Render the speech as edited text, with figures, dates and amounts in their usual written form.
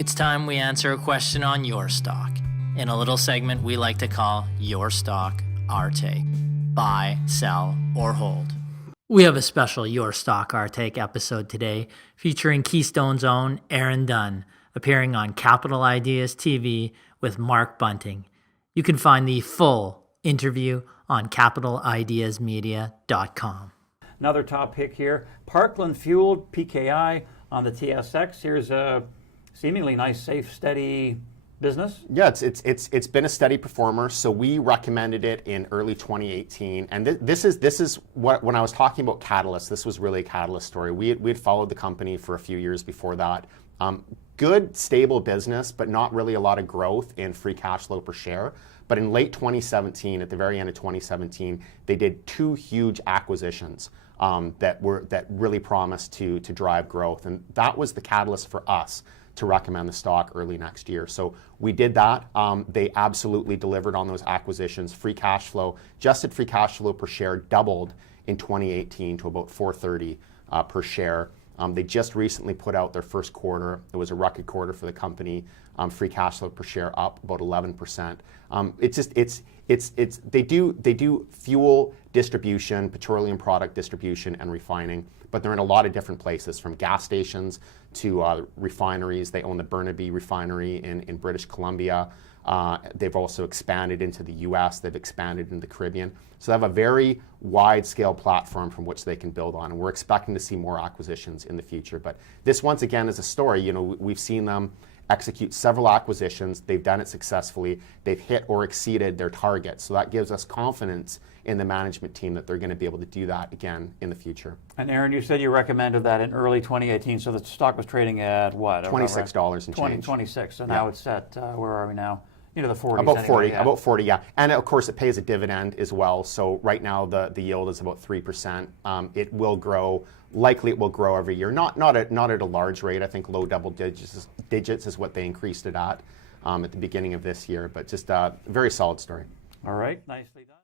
It's time we answer a question on your stock in a little segment we like to call Your Stock, Our Take. Buy, sell, or hold. We have a special Your Stock, Our Take episode today featuring KeyStone's own Aaron Dunn, appearing on Capital Ideas TV with Mark Bunting. You can find the full interview on capitalideasmedia.com. Another top pick here, Parkland Fuel, PKI on the TSX. Here's a seemingly nice, safe, steady business. Yeah, it's been a steady performer. So we recommended it in early 2018, and this is what, when I was talking about catalyst, this was really a catalyst story. We had followed the company for a few years before that. Good, stable business, but not really a lot of growth in free cash flow per share. But in late 2017, at the very end of 2017, they did two huge acquisitions that really promised to drive growth, and that was the catalyst for us to recommend the stock early next year. So we did that. They absolutely delivered on those acquisitions. Free cash flow, adjusted free cash flow per share doubled in 2018 to about $4.30 per share. They just recently put out their first quarter. It was a record quarter for the company. Free cash flow per share up about 11%. They do fuel distribution, petroleum product distribution, and refining, but they're in a lot of different places, from gas stations to refineries. They own the Burnaby refinery in British Columbia. They've also expanded into the US. They've expanded into the Caribbean. So they have a very wide-scale platform from which they can build on, and we're expecting to see more acquisitions in the future. But this, once again, is a story. You know, we've seen them execute several acquisitions. They've done it successfully. They've hit or exceeded their targets. So that gives us confidence in the management team that they're going to be able to do that again in the future. And Aaron, you said you recommended that in early 2018, so the stock was trading at what? $26 and change. 26, so now it's at, where are we now? You know, the 40s. About 40, anyway, yeah. About 40, yeah. And of course, it pays a dividend as well. So right now, the yield is about 3%. It will grow. Likely, it will grow every year. Not at a large rate. I think low double digits is what they increased it at the beginning of this year. But just a very solid story. All right, nicely done.